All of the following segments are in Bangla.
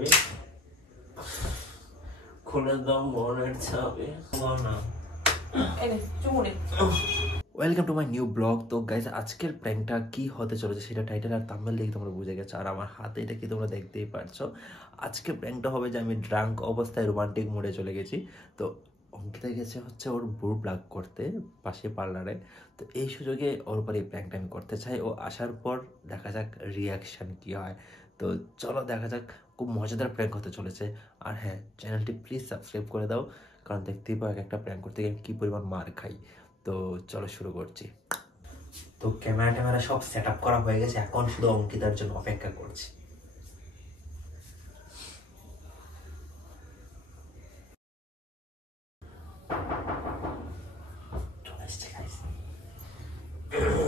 বেবি খুলে দাও মনের ছাপে না welcome to my new blog. তো গাইস আজকের প্র্যাঙ্কটা কি হতে চলেছে সেটা টাইটেল আর থাম্বনেল দেখে তোমরা বুঝে গেছো, আর আমার হাতে এটা কি তোমরা দেখতেই পারছো। আজকের প্র্যাঙ্কটা হবে যে আমি ড্রাঙ্ক অবস্থায় রোমান্টিক মোডে চলে গেছি। তো অঙ্কিতা গেছে হচ্ছে ওর বুড় প্লাগ করতে পাশে পার্লারে। তো এই সুযোগে ওর উপর এই প্র্যাঙ্কটা আমি করতে চাই। ও আসার পর দেখা যাক রিয়াকশান কি হয়। তো চলো দেখা যাক, খুব মজাদার প্র্যাঙ্ক হতে চলেছে। আর হ্যাঁ, চ্যানেলটি প্লিজ সাবস্ক্রাইব করে দাও, কারণ দেখতেই পাও একটা প্র্যাঙ্ক করতে গিয়ে কী পরিমাণ মার খাই। তো চলো শুরু করছি। তো ক্যামেরা সব সেট আপ করা হয়ে গেছে, এখন শুধু অঙ্কিতার জন্য অপেক্ষা করছি।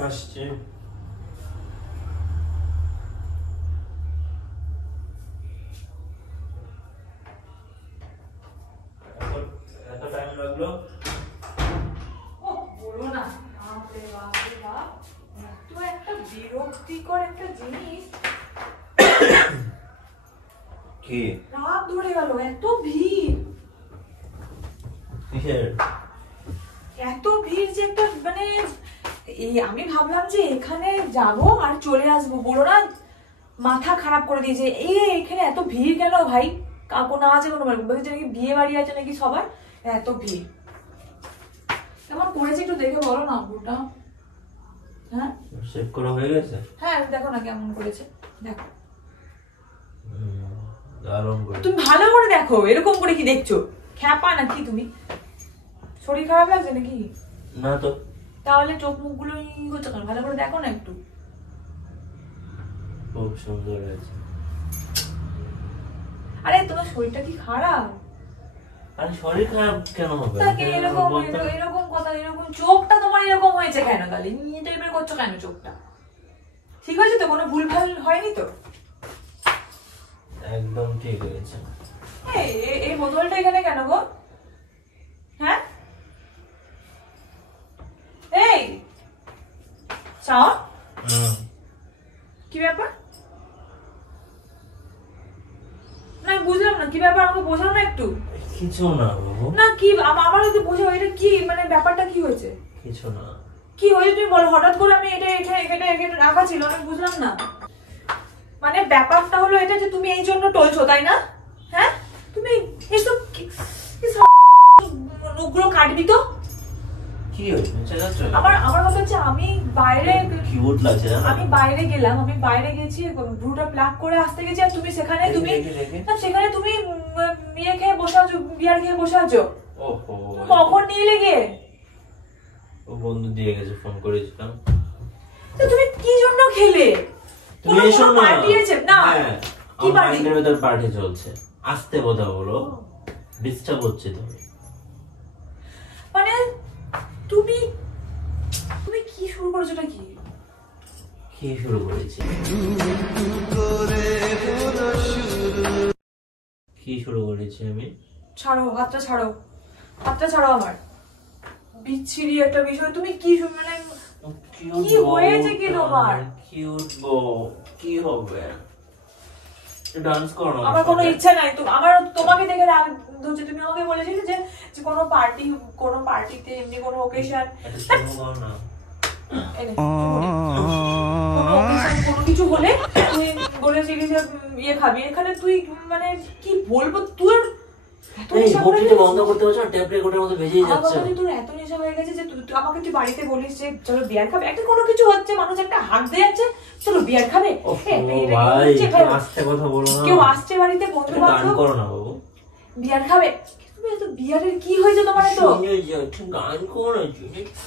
আসছে এত টাইম লাগলো? বলো না, বাপরে বাপ রে বাপ, এত একটা বিরক্তিকর একটা জিনিস। কি রাত ধরে গেল, এত ভিড়, এত ভিড় যে একটা মানে এই আমি ভাবলাম যে এখানে যাব আর চলে আসবো, বলো না মাথা খারাপ করে দিয়েছে। এখানে এত ভিড় কেন ভাই? কাকু না আছে কোনো বলছে নাকি বিয়ে বাড়ি আছে নাকি সবার, এত ভিড় কেমন করেছে একটু দেখে বলো না ওটা। হ্যাঁ সেভ করা হয়ে গেছে? হ্যাঁ দেখো না কেমন করেছে, দেখো দারুণ করে। তুমি ভালো করে দেখো, এরকম করে কি দেখছো? খ্যাপা নাকি তুমি? শরীর খারাপ লাগছে নাকি? না তো। তাহলে চোখ মুখগুলো ই করছো কেন? ভালো করে দেখো না একটু। খুব সুন্দর হয়েছে। আরে তোমার শরীরটা কি খারাপ? আরে শরীর খারাপ কেন হবে? এরকম কথা, এরকম চোখটা তোমার এরকম হয়েছে কেন? তাহলে এই টাইপের করছো কেন? চোখটা ঠিক হয়েছে তো? কোনো ভুলভাল হয়নি তো? একদম ঠিক হয়েছে। এই বোতলটা এখানে কেন গো? হ্যাঁ এই চাও কি ব্যাপার? না বুঝলাম না কি ব্যাপার, আমাকে বোঝাও না একটু। কিছু না বাবু। না কি আমার যদি বোঝাও, এটা কি মানে ব্যাপারটা কি হয়েছে? কিছু না। কি হয়েছে তুমি বলো। হঠাৎ করে আমি এটা এখানে রাখা ছিল, আমি বুঝলাম না। মানে ব্যাপারটা হলো এটা যে তুমি এই জন্য টলছো তাই না? হ্যাঁ তুমি এসব নখগুলো কাটবি তো। কি হয়েছে? আমার কথা হচ্ছে আমি বাইরে কিউট লাগছে না? আমি বাইরে গেলাম, আমি বাইরে গেছি, ভ্রুটা প্লাক করে আসতে গেছি, আর তুমি সেখানে তুমি বিয়ে খেয়ে বসে আছো, বিয়ার খেয়ে বসে আছো। ওহো, কখন নিয়ে লেগে? ও বন্ধু দিয়ে গেছে, ফোন করেছিলাম। তো তুমি কি জন্য খেলে? তুমি এসো না। পার্টি আছে না? কি পার্টি? আমাদের ভেতর পার্টি চলছে। আস্তে কথা বলো, ডিস্টার্ব হচ্ছে তুমি। মানে তুমি কি শুরু করেছো? এটা কি কি শুরু করেছি? কি শুরু করেছি আমি? ছাড়ো হাতটা, ছাড়ো হাতটা, ছাড়ো আমার। বিচ্ছিরি একটা বিষয়। তুমি কি মানে কি হয়েছে কি তোমার? কিউট গো, কি হবে? ডান্স করো না। আমার কোনো ইচ্ছা নাই তো। আমার তোমাকে দেখে রাগ হচ্ছে। তুমি আমাকে বলেছিলে যে কোনো পার্টিতে এমনি কোনো ওকেশন না, কোনো কিছু হলে তুই বলেছিলি যে ইয়ে খাবি। এখানে তুই মানে কি বলবো তোর বন্ধ করতে পারছো? ট্যাপ রেকর্ডের মতো বেজেই যাচ্ছে। তোর এত নেশা হয়ে গেছে যে তুই আমাকে তুই বাড়িতে বলিস যে চলো বিয়ার খাবে। একটা কোনো কিছু হচ্ছে, মানুষ একটা হাত দিয়ে যাচ্ছে, চলো বিয়ার খাবে। আস্তে কথা বলো না। কেউ আসছে বাড়িতে, বন্ধু বান্ধব, করো না বাবু, বিয়ার খাবে। তুমি এত বিয়ারের কি হয়েছে তোমার? এত গান করো।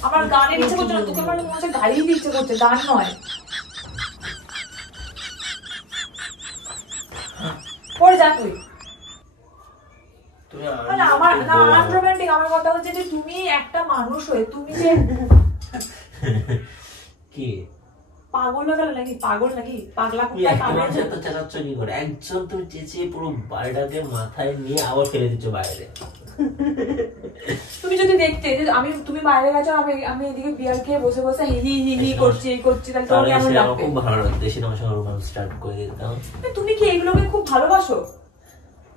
আমার গানের ইচ্ছে করছে না, তোকে আমার মনে হচ্ছে গাড়ি দিতে ইচ্ছে করছে, গান নয়। পড়ে যা তুই। আমার না আনরোম্যান্টিক। আমার কথা হচ্ছে যে তুমি একটা মানুষ হয়ে তুমি যে কি পাগল হয়ে গেল নাকি? পাগল নাকি? পাগলা কুত্তা কামড়াচ্ছে তো চালাচ্ছ কি করে? একজন তুমি চেঁচিয়ে পুরো বাড়িটাকে মাথায় নিয়ে আবার ফেলে দিচ্ছ বাইরে। তুমি যদি দেখতে যে তুমি বাইরে গেছো, আমি এদিকে বিয়ার খেয়ে বসে বসে হি হি হি করছি এই করছি, তাহলে তোমার কেমন লাগবে? খুব ভালো লাগতো। এসে তোমার সঙ্গে রোম্যান্স স্টার্ট করে দিতাম। তুমি কি এগুলোকে খুব ভালোবাসো?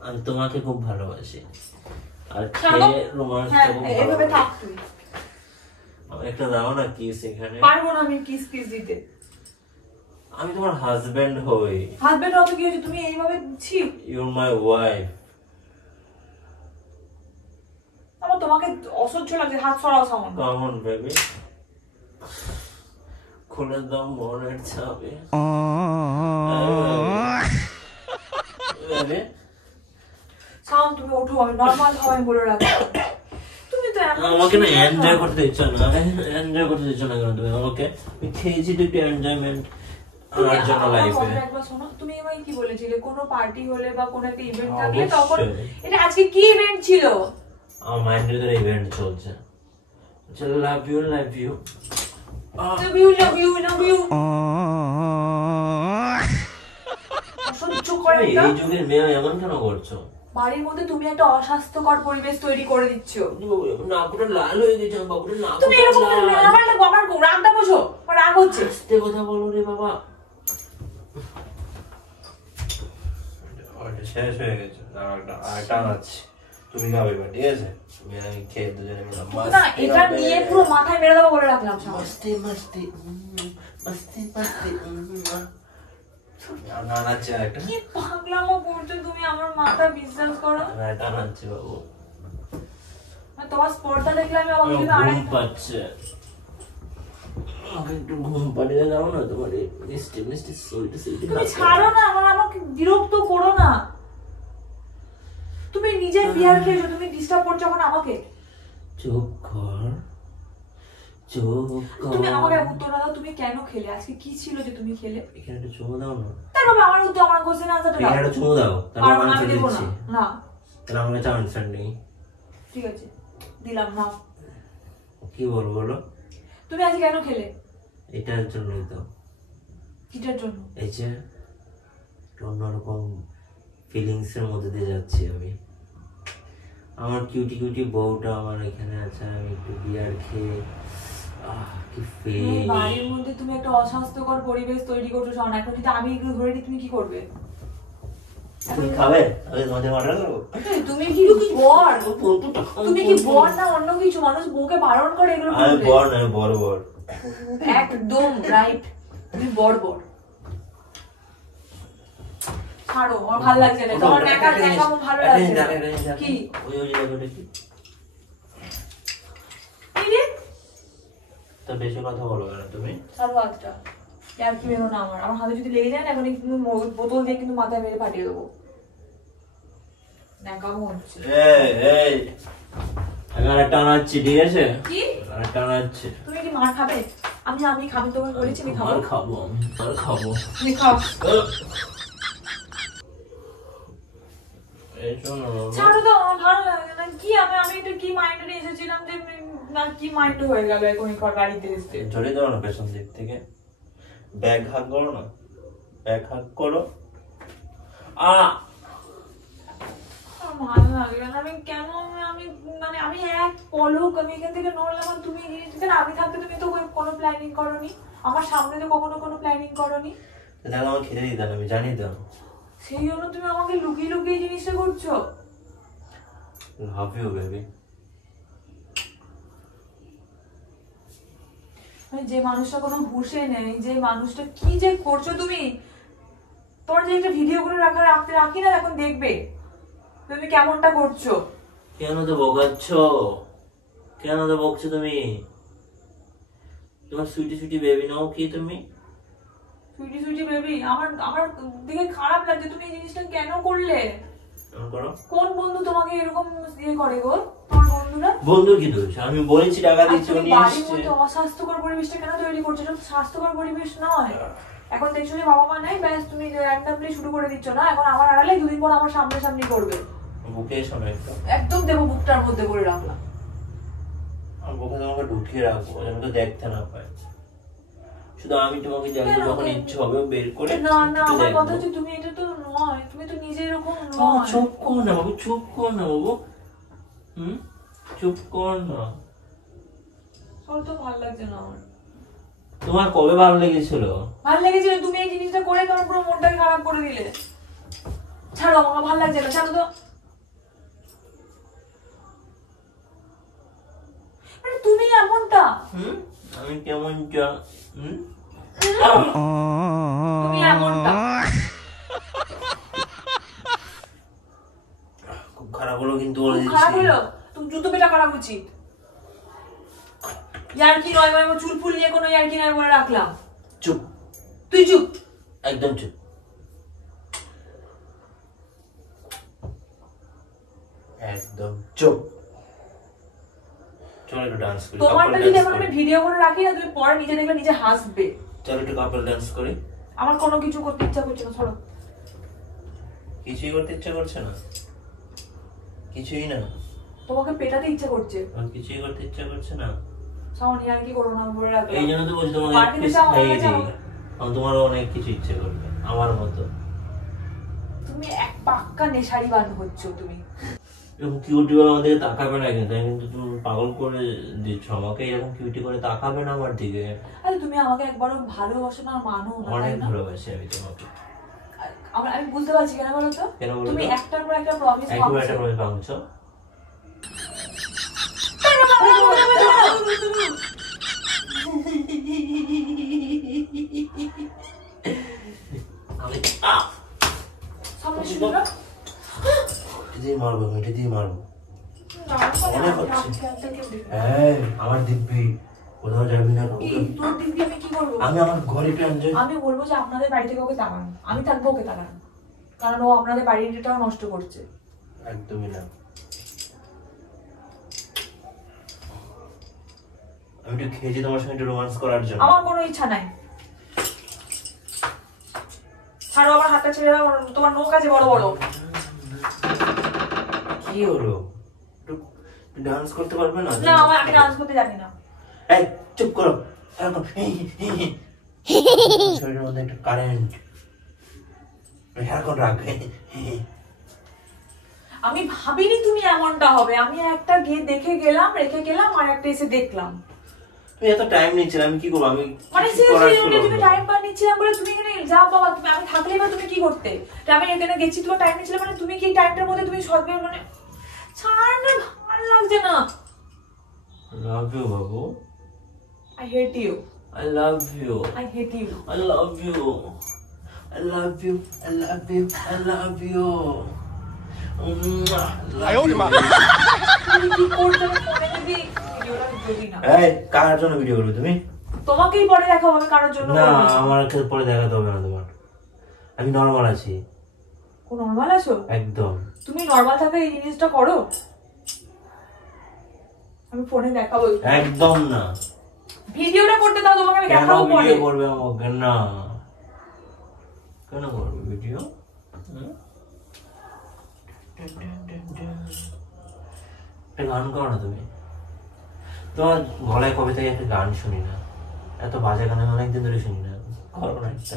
আমি তোমাকে খুব ভালোবাসি আর ছাড়ো। খেয়ে রোমান্সটা হ্যাঁ খুব এভাবে ভালো থাক তুই। আমার একটা দাও না কিস এখানে। পারবো না আমি কিস কিস দিতে। আমি তোমার হাজবেন্ড হই। হাজবেন্ড হবে কি হয়েছে, তুমি এইভাবে ছি। You are my wife. আমার তোমাকে অসহ্য লাগছে, হাত সরাও সামনে। কাম অন বেবি, খুলে দাও মনের চাবি। বেবি সাউন্ড তুমি ওঠো, আমি নরমাল হওয়াই বলে রাখবো। তুমি তো এমন আমাকে না ছিলে এনজয় করতে দিচ্ছ না, এনজয় করতে দিচ্ছ না কেন তুমি আমাকে? আমি খেয়েছি তো একটু এনজয়মেন্ট তুমি আমার জন্য আমার লাইফে। কথাটা একবার শোনো। তুমি আমায় কি বলেছিলে, কোনো পার্টি হলে বা কোনো একটা ইভেন্ট থাকলে তখন এটা আজকে কি ইভেন্ট ছিল? আমার মাইন্ডের ভিতরে ইভেন্ট চলছে। চলো love you love you love you love you love you. অসহ্য করে এই না। যুগের মেয়ে এমন কেন করছো? বাড়ির মধ্যে তুমি একটা অস্বাস্থ্যকর পরিবেশ তৈরি করে দিচ্ছ। নাকুটা লাল হয়ে গেছে আমার বাবুটা, নাক তুমি এরকম আমার রাগটা বোঝো, আমার রাগ হচ্ছে। আস্তে কথা বলো রে বাবা। শেষ হয়ে গেছে, আরেকটা আনাচ্ছি, তুমি খাবে বা ঠিক আছে? আমি খেয়ে দুজনে মিলাম। না এটা নিয়ে পুরো মাথায় মেরে দেবো বলে রাখলাম। মস্তি মস্তি মস্তি মস্তি আনাচ্ছি আরেকটা। কি পাগলামো করছো তুমি, আমার মাথা বিশ্বাস করো। আরেকটা আনাচ্ছি বাবু। তোমার স্পর্ধা দেখলে আমি আমাকে ঘুম আরেকটা পাচ্ছে, আমাকে একটু ঘুম পাড়িয়ে দাও না। তোমার এই মিষ্টি মিষ্টি সুইটি সুইটি তুমি ছাড়ো না, আমাকে বিরক্ত করো না। তুমি নিজের বিয়ার খেয়েছো, তুমি ডিস্টার্ব করছো এখন আমাকে। চুপ কর, চুপ কর। তুমি আমাকে উত্তর দাও, তুমি কেন খেলে? আজকে কি ছিল যে তুমি খেলে? এখানে একটু চুমু দাও না। তার বাবা আমার উত্তর, আমার কোশ্চেন আনসারটা দাও। এখানে একটু চুমু দাও, তাহলে পারবো না, আমি আমি দেবো না। দিচ্ছি। না তাহলে আমার কাছে আনসার নেই। ঠিক আছে দিলাম না। কি বলবো বলো? তুমি আজকে কেন খেলে? এটার জন্যই তো, কিটার জন্য? এই যে অন্যরকম ফিলিংস এর মধ্যে দিয়ে যাচ্ছি আমি। আমার কিউটি কিউটি বউটা আমার এখানে আছে, আমি একটু বিয়ার খেয়ে কি তুমি ফিল। বাড়ির মধ্যে তুমি একটা অস্বাস্থ্যকর পরিবেশ তৈরি করছো শোন। এখন যদি আমি এগুলো ধরে নিই তুমি কি করবে? তুমি খাবে? আমি তোমাদের অর্ডার করবো। তুমি কি বর? তুমি কি বর না অন্য কিছু? মানুষ বউকে বারণ করে এগুলো আমি করতে। বর নয়, বড় বর। একদম রাইট, তুমি বর বর। ছাড়ো, আমার ভালো লাগছে না তোমার ন্যাকা ন্যাকা, আমার ভালো লাগছে না। কি ওই ওই জায়গাটা কি? কি রে? তো বেশি কথা বলো কেন তুমি? ছাড়ো হাতটা, আর কি বেরো না। আমার হাতে যদি লেগে যায় না এখন কিন্তু বোতল দিয়ে কিন্তু মাথায় মেরে ফাটিয়ে দেবো। ন্যাকামো হচ্ছে। এই এই এখানে টানাচ্ছি, ঠিক আছে? কি এখানে টানাচ্ছি। তুমি কি মার খাবে? আমি খাবো, তোমাকে বলেছি আমি খাবো। মার খাবো, আমি মার খাবো। তুমি খাও। এই শোনো বাবা। ছাড়ো তো, আমার ভালো লাগে না। কি আমি এটা কি মাইন্ডে নিয়ে এসেছিলাম যে আর কি মাইন্ড হয়ে গেল এখন গাড়িতে এসে। ঝরিয়ে দাও না পেছন দিক থেকে। ব্যাগ হাত করো না, ব্যাগ হাত করো। আমার ভালো লাগে না। আমি কেন আমি মানে আমি এক পলক আমি এখান থেকে নড়লাম আর তুমি জিনিসটা, আমি থাকতে তুমি তো কোনো প্ল্যানিং করোনি, আমার সামনে তো কখনো কোনো প্ল্যানিং করোনি। তাহলে আমার খেতে দিতে, আমি জানি তো। সেই জন্য তুমি আমাকে লুকিয়ে লুকিয়ে জিনিসটা করছো। Love you baby. যে মানুষটা কোনো হুঁশে নেই, যে মানুষটা কি যে করছো তুমি। তোমার যে একটা ভিডিও করে রাখি না, এখন দেখবে তুমি কেমনটা করছো। কেন তো বকাচ্ছ? কেন তো বকছো তুমি? তোমার সুইটি সুইটি বেবি নাও কি তুমি? সুইটি সুইটি বেবি, আমার দিকে খারাপ লাগছে। তুমি এই জিনিসটা কেন করলে? করো। কোন বন্ধু তোমাকে এরকম ইয়ে করে গো? তোমার বন্ধুরা? বন্ধু কি দোষ? আমি বলেছি টাকা আর দিচ্ছি, তুমি উনি বাড়ির এসছে। মধ্যে অস্বাস্থ্যকর পরিবেশটা কেন তৈরি করছো? এটা তো স্বাস্থ্যকর পরিবেশ নয়। এখন দেখছো যে বাবা মা নেই, ব্যাস তুমি র্যান্ডমলি শুরু করে দিচ্ছ না। এখন আমার আড়ালে দুদিন পর আমার সামনাসামনি করবে। বুকে এসো না একটু। একদম দেবো, বুকটার মধ্যে করে রাখলাম। আমার বুকে তোমাকে ঢুকিয়ে রাখবো যেন তো দেখতে না পায়। শুধু আমি তোমাকে যখন ইচ্ছে হবে বের করে না না, একটু আমার দেখবো। কথা হচ্ছে তুমি এটা তো নয়, তুমি তো নিজে এরকম ও, নয়। চুপ কর না বাবু, চুপ কর না বাবু। চুপ কর না। তোর তো ভালো লাগছে না আমার। তোমার কবে ভালো লেগেছিল? ভালো লেগেছিল, তুমি এই জিনিসটা করে তোমার পুরো মনটাকে খারাপ করে দিলে। ছাড়ো, আমার ভালো লাগছে না, ছাড়ো তো। মানে তুমি এমনটা, আমি কেমনটা? তুমি এমনটা। খুব খারাপ হলো কিন্তু, বলে খুব খারাপ দিচ্ছি। হলো, তুমি জুতো পেটা করা উচিত। ইয়ার্কি নয়, মানে চুল ফুল নিয়ে কোনো ইয়ার্কি নয় বলে রাখলাম। চুপ, তুই চুপ, একদম চুপ। একদম চুপ। চলো একটু ডান্স করি। তোমারটা যদি এখন আমি ভিডিও করে রাখি না, তুমি পরে নিজে দেখলে নিজে হাসবে। চলো একটু কাপল ডান্স করি। আমার কোনো কিছু করতে ইচ্ছা করছে না, ছাড়ো। কিছুই করতে ইচ্ছা করছে না? কিছুই না? তোমাকে পেটাতে ইচ্ছা করছে। আমার কিছুই করতে ইচ্ছা করছে না। সামনে ইয়ার্কি করো না, বলে রাখলাম। এই জন্য তো বলছি তোমাকে পার্টিতে একটু যাও, খাইয়ে আমাকে দিই। যাও। তোমারও অনেক কিছু ইচ্ছে করবে আমার মতো। তুমি এক পাক্কা নেশারি বান হচ্ছ তুমি। এরকম কিউটি বলে আমার দিকে তাকাবে না কিন্তু, কিন্তু তুমি পাগল করে দিচ্ছ আমাকে। এরকম কিউটি করে তাকাবে না আমার দিকে। আরে তুমি আমাকে একবারও ভালোবাসো না, মানো না, অনেক তাই না? ভালোবাসি আমি তোমাকে। আমি বুঝতে পারছি কেন বলো তো। কেন বলো তো? তুমি একটার পর একটা প্রমিস একবার একটা করে ভাঙছো। আমি সামনে শুরু করো। এটা দিয়ে মারবো, এটা দিয়ে মারবো। মনে হচ্ছে আমার দিব্যি কোথাও যাবি না। তোর দিক দিয়ে আমি কি করবো? আমি আমার ঘরে এনজয়। আমি বলবো যে আপনাদের বাড়ি থেকে ওকে তাড়ান, আমি থাকবো ওকে তাড়ান, কারণ ও আপনাদের বাড়িটাও নষ্ট করছে। একদমই না। আমি একটু খেয়েছি তোমার সঙ্গে একটু রোমান্স করার জন্য। আমার কোনো ইচ্ছা নাই। ছাড়ো আমার হাতটা ছেড়ে দাও, তোমার নখ আছে বড় বড়। কি হলো? একটু ডান্স করতে পারবে না? না, আমি ডান্স করতে জানি না। এই চুপ করো। এরকম শরীরের মধ্যে একটা কারেন্ট এরকম রাখবে। আমি ভাবিনি তুমি এমনটা হবে। আমি একটা গিয়ে দেখে গেলাম, রেখে গেলাম, আর একটা এসে দেখলাম। তুমি এত টাইম নিচ্ছিলে, আমি কি করবো? আমি মানে কিছু করার ছিল তুমি না। টাইম পার নিচ্ছিলাম বলে তুমি এখানে যা বাবা, তুমি আমি থাকলে এবার তুমি কি করতে? আমি এখানে গেছি, তোমার টাইম নিচ্ছিলে, মানে তুমি কি টাইমটার মধ্যে তুমি সৎ মানে ছাড় না, ভালো লাগছে না। Love you Babu. I hate you. I love you. I hate you. I love you. I love you. I love you. I love you. তুমি কি করছো? আমি ফোনে যদি ভিডিওটা যদি না। এই কার জন্য ভিডিও করবে তুমি? তোমাকেই পরে দেখাবো, আমি কারোর জন্য না, করবো না। আমার পরে দেখাতে হবে না তোমার। আমি নরমাল আছি। ও নরমাল আছো? একদম। তুমি নরমাল থাকলে এই জিনিসটা করো? আমি ফোনে দেখাবো। একদম না। ভিডিওটা করতে দাও, তোমাকে আমি কেন দেখাবো পরে। ভিডিও করবে আমাকে? না, কেন করবে ভিডিও? একটা গান করো না তুমি। তোমার গলায় কবে থেকে একটা গান শুনি না। এত বাজে গান আমি অনেকদিন ধরে শুনি না। করো না একটা।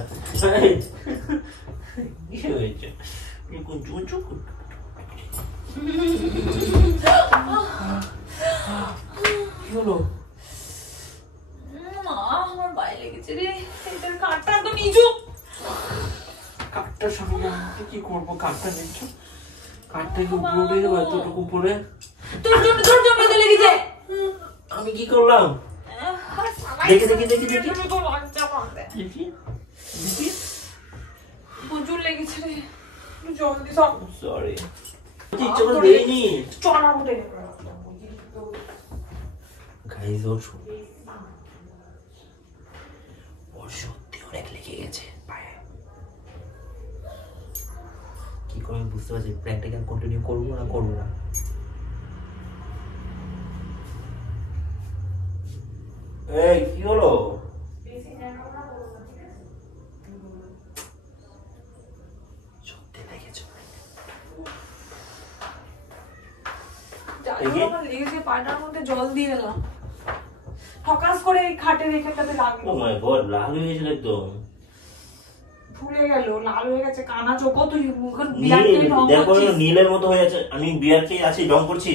কি হয়েছে? কি হলো? আমার পায়ে লেগেছে রে, এটার কাটটা তো নিচু। কাঠটার সঙ্গে আমি কি করবো? কাঠটা নিচ্ছ, কাঠটা কি উপরে উঠে যাবো? এতটুকু উপরে তোর জন্য তো লেগেছে। আমি কি করলাম? দেখি দেখি দেখি দেখি তো লজ্জা পাবে। দেখি দেখি। প্রচুর লেগেছে রে, একটু জল দি সব। সরি, ইচ্ছে করে দেইনি। চড়া উঠে গাইস, ওর সত্যি অনেক লেগে গেছে পায়ে। কি করে বুঝতে পারছি প্র্যাকটিক্যাল কন্টিনিউ করবো না করবো না। এই কি হলো? সত্যি লেগেছে। লেগেছে পাটার মধ্যে জল দিয়ে এলাম, ফকাস করে খাটের এখানটাতে লাগলো। ও মাই গড, লাল হয়ে গেছিল একদম। ফুলে গেল, লাল হয়ে গেছে, কানা চোখ। তুই মুখে দেখো নীলের মতো হয়ে আছে। আমি বিয়ার খেয়ে আছি, ঢং করছি।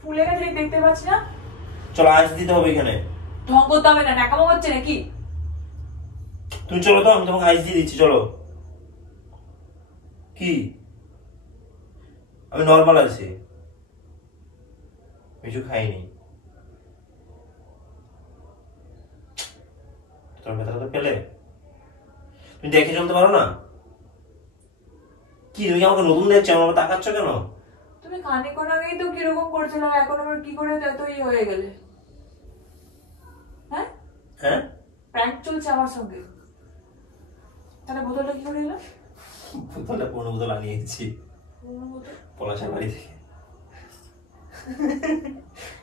ফুলে গেছে দেখতে পাচ্ছি না। চলো আইস দিতে হবে এখানে। ঢং করতে হবে না, ন্যাকামো হচ্ছে নাকি? তুমি চলো তো, আমি তোমাকে আইস দিয়ে দিচ্ছি। চলো। কি আমি নর্মাল আছি, কিছু খাইনি। তোর ব্যথাটা তো পেলে, তুমি দেখে চলতে পারো না? কি তুমি আমাকে নতুন দেখছো, আমার তাকাচ্ছ কেন? তুমি খানিকক্ষণ আগেই তো কিরকম করছিল, এখন আবার কি করে এত হয়ে গেলে? হ্যাঁ হ্যাঁ, প্র্যাঙ্ক চলছে আমার সঙ্গে। তাহলে বোতলটা কি করে এলো? বোতলে পনেরো বোতল আনিয়েছি পলাশের বাড়ি থেকে।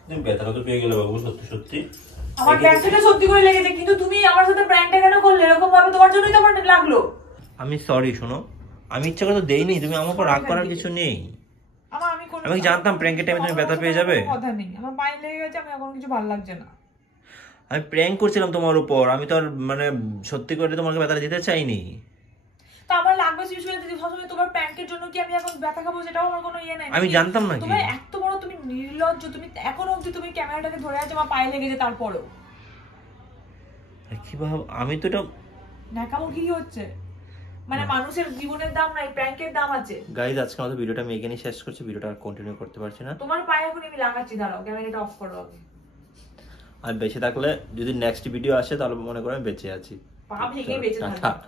তুমি ব্যথাটা তো পেয়ে গেলে বাবু, সত্যি সত্যি। আমার প্র্যাঙ্কটা সত্যি করে লেগেছে, কিন্তু তুমি আমার সাথে প্র্যাঙ্কটা কেন করলে এরকম ভাবে? তোমার জন্যই তো আমার লাগলো। আমি সরি, শোনো, আমি ইচ্ছা করে তো দেইনি, তুমি আমার উপর রাগ করার কিছু নেই। আমি জানতাম প্র্যাঙ্কের টাইমে তুমি ব্যথা পেয়ে যাবে। কথা নেই, আমার পায়ে লেগে গেছে, আমি এখন কিছু ভালো লাগছে না। আমি প্র্যাঙ্ক করছিলাম তোমার উপর, আমি তো আর মানে সত্যি করে তোমাকে ব্যথাটা দিতে চাইনি। তো আমার লাগবে সিচুয়েশন দিদি, সবসময় তোমার প্র্যাঙ্কের জন্য কি আমি এখন ব্যথা খাবো? সেটাও আমার কোনো ইয়ে নাই। আমি জানতাম না। তুমি এত বড় তুমি নির্লজ্জ, তুমি এখনো অবধি তুমি ক্যামেরাটাকে ধরে আছো, আমার পায়ে লেগেছে তারপরও। কি ভাব, আমি তো এটা ন্যাকামুখী হচ্ছে, মানে মানুষের জীবনের দাম নাই, প্র্যাঙ্কের দাম আছে। গাইজ আজকে আমাদের ভিডিওটা আমি এখানেই শেষ করছি, ভিডিওটা আর কন্টিনিউ করতে পারছি না। তোমার পায়ে এখন আমি লাগাচ্ছি, দাঁড়াও ক্যামেরাটা অফ করো আগে। আমি বেঁচে থাকলে যদি নেক্সট ভিডিও আসে তাহলে মনে করো আমি বেঁচে আছি। পা ভেঙে বেঁচে থাকবে।